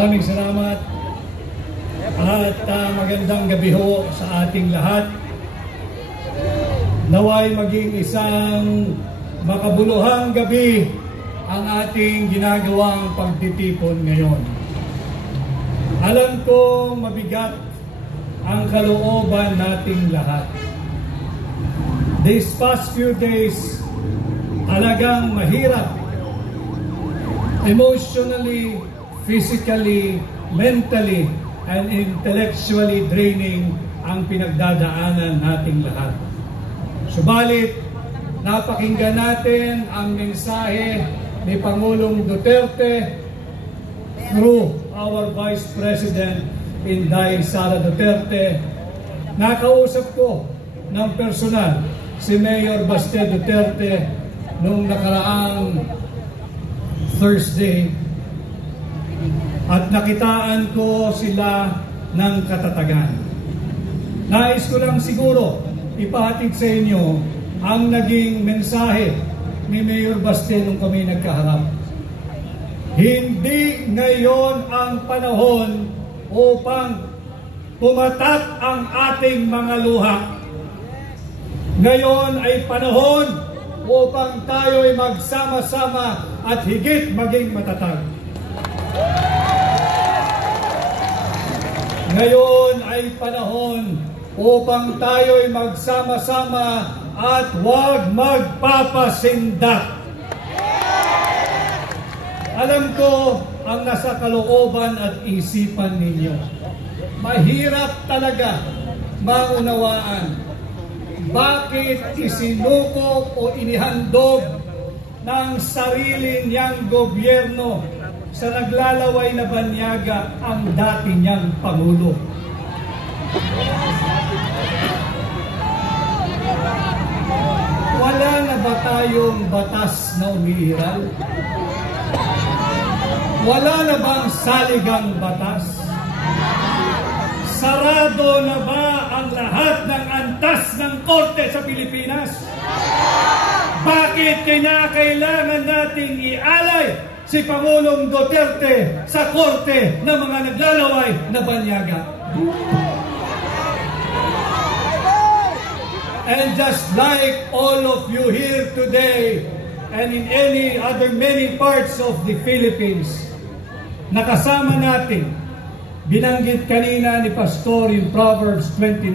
Maraming salamat at magandang gabi ho sa ating lahat. Naway maging isang makabuluhang gabi ang ating ginagawang pagtitipon ngayon. Alam ko mabigat ang kalooban nating lahat. These past few days, talagang mahirap. Emotionally, physically, mentally, and intellectually draining ang pinagdadaanan nating lahat. Subalit, napakinggan natin ang mensahe ni Pangulong Duterte through our Vice President Inday Sara Duterte. Nakausap ko ng personal si Mayor Baste Duterte noong nakaraang Thursday at nakitaan ko sila ng katatagan. Nais ko lang siguro ipahatid sa inyo ang naging mensahe ni Mayor Baste nung kami nagkaharap. Hindi ngayon ang panahon upang pumatak ang ating mga luha. Ngayon ay panahon upang tayo ay magsama-sama at higit maging matatag. Ngayon ay panahon upang tayo ay magsama-sama at huwag magpapasindak. Alam ko ang nasa kalooban at isipan ninyo. Mahirap talaga maunawaan bakit isinuko o inihandog ng sarili niyang gobyerno sa naglalaway na banyaga ang dati niyang Pangulo. Wala na ba tayong batas na umiiral? Wala na bang saligang batas? Sarado na ba ang lahat ng antas ng korte sa Pilipinas? Bakit kinakailangan nating ialay si Pangulong Duterte sa korte ng mga naglalaway na banyaga? And just like all of you here today and in any other many parts of the Philippines, nakasama natin, binanggit kanina ni Pastor in Proverbs 29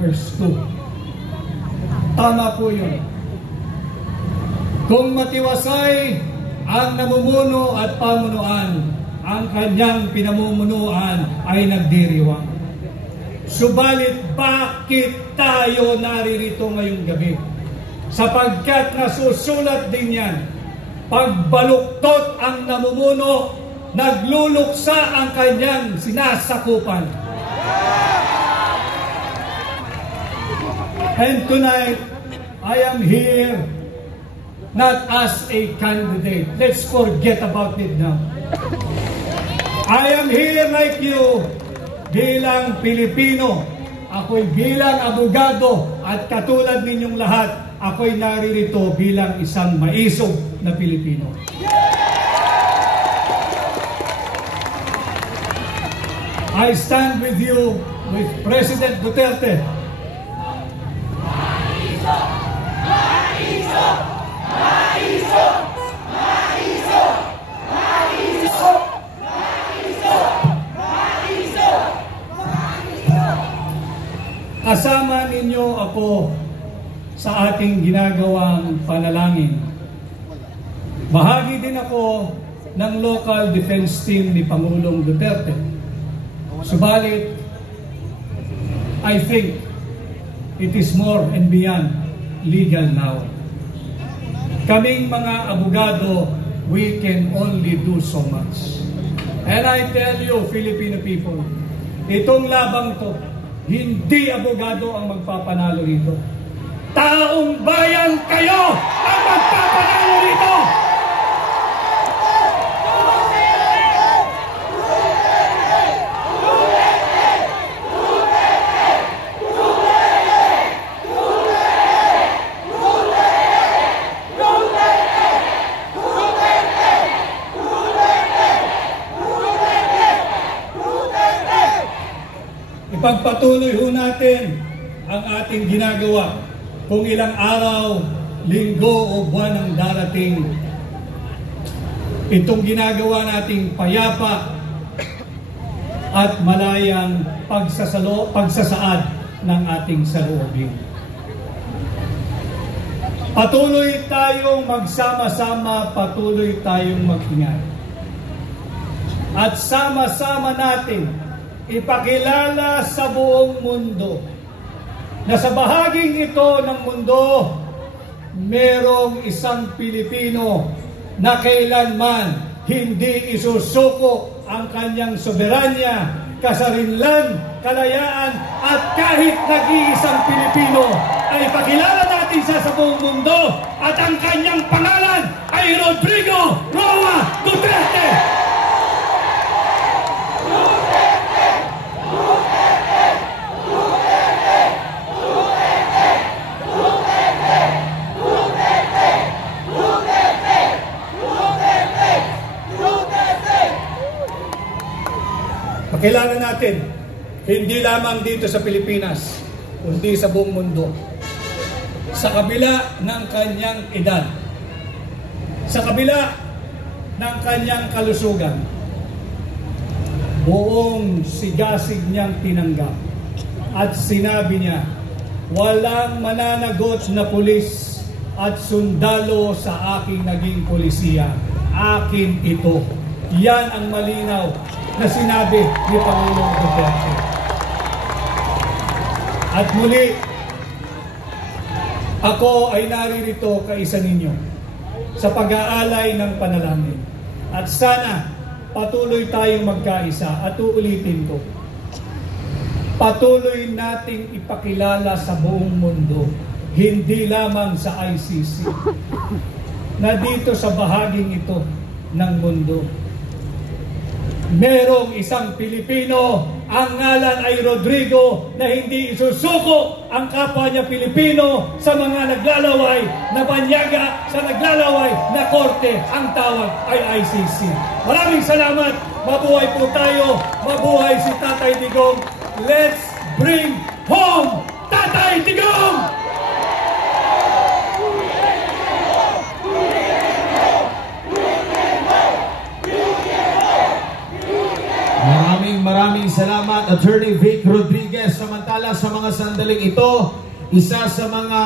verse 2. Tama po yun. Kung matiwasay ang namumuno at pamunuan, ang kanyang pinamumunuan ay nagdiriwang. Subalit bakit tayo naririto ngayong gabi? Sapagkat nasusulat din yan, pagbaluktot ang namumuno, nagluluksa ang kanyang sinasakupan. And tonight, I am here not as a candidate. Let's forget about it now. I am here like you bilang Pilipino. Ako'y bilang abogado at katulad ninyong lahat, ako'y naririto bilang isang maisog na Pilipino. I stand with you, with President Duterte. Maiso! Maiso! Maiso! Maiso! Maiso! Maiso! Maiso! Maiso! Kasama ninyo ako sa ating ginagawang panalangin. Bahagi din ako ng local defense team ni Pangulong Duterte. Subalit, I think it is more and beyond legal now. Kaming mga abogado, we can only do so much. And I tell you, Filipino people, itong labang to, hindi abogado ang magpapanalo rito. Taong bayan kayo ang magpapanalo rito! Ipagpatuloy ho natin ang ating ginagawa kung ilang araw, linggo o buwan ang darating. Itong ginagawa nating payapa at malayang pagsasaad ng ating saloobin. Patuloy tayong magsama-sama, patuloy tayong mag-ingat. At sama-sama natin ipakilala sa buong mundo na sa bahaging ito ng mundo, merong isang Pilipino na kailanman hindi isusuko ang kanyang soberanya, kasarinlan, kalayaan, at kahit nag-iisang Pilipino ay pakilala natin siya sa buong mundo at ang kanyang pangalan ay Rodrigo Roa Duterte! Pakilala natin, hindi lamang dito sa Pilipinas, kundi sa buong mundo. Sa kabila ng kanyang edad, sa kabila ng kanyang kalusugan, buong sigasig niyang tinanggap. At sinabi niya, walang mananagot na pulis at sundalo sa aking naging polisiya. Akin ito. Yan ang malinaw na sinabi ni Pangulong Duterte. At muli, ako ay naririto kaisa ninyo sa pag-aalay ng panalangin. At sana patuloy tayong magkaisa at uulitin ko. Patuloy nating ipakilala sa buong mundo, hindi lamang sa ICC, na dito sa bahaging ito ng mundo, merong isang Pilipino, ang ngalan ay Rodrigo, na hindi isusuko ang kapwa niya Pilipino sa mga naglalaway na banyaga, sa naglalaway na korte. Ang tawag ay ICC. Maraming salamat. Mabuhay po tayo. Mabuhay si Tatay Digong. Let's bring home Tatay Digong! Maraming salamat, Attorney Vic Rodriguez. Samantala sa mga sandaling ito, isa sa mga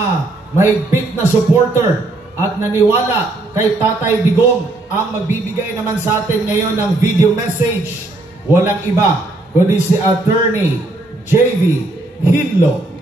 mahigpit na supporter at naniwala kay Tatay Digong ang magbibigay naman sa atin ngayon ng video message. Walang iba kundi si Attorney JV Hinlo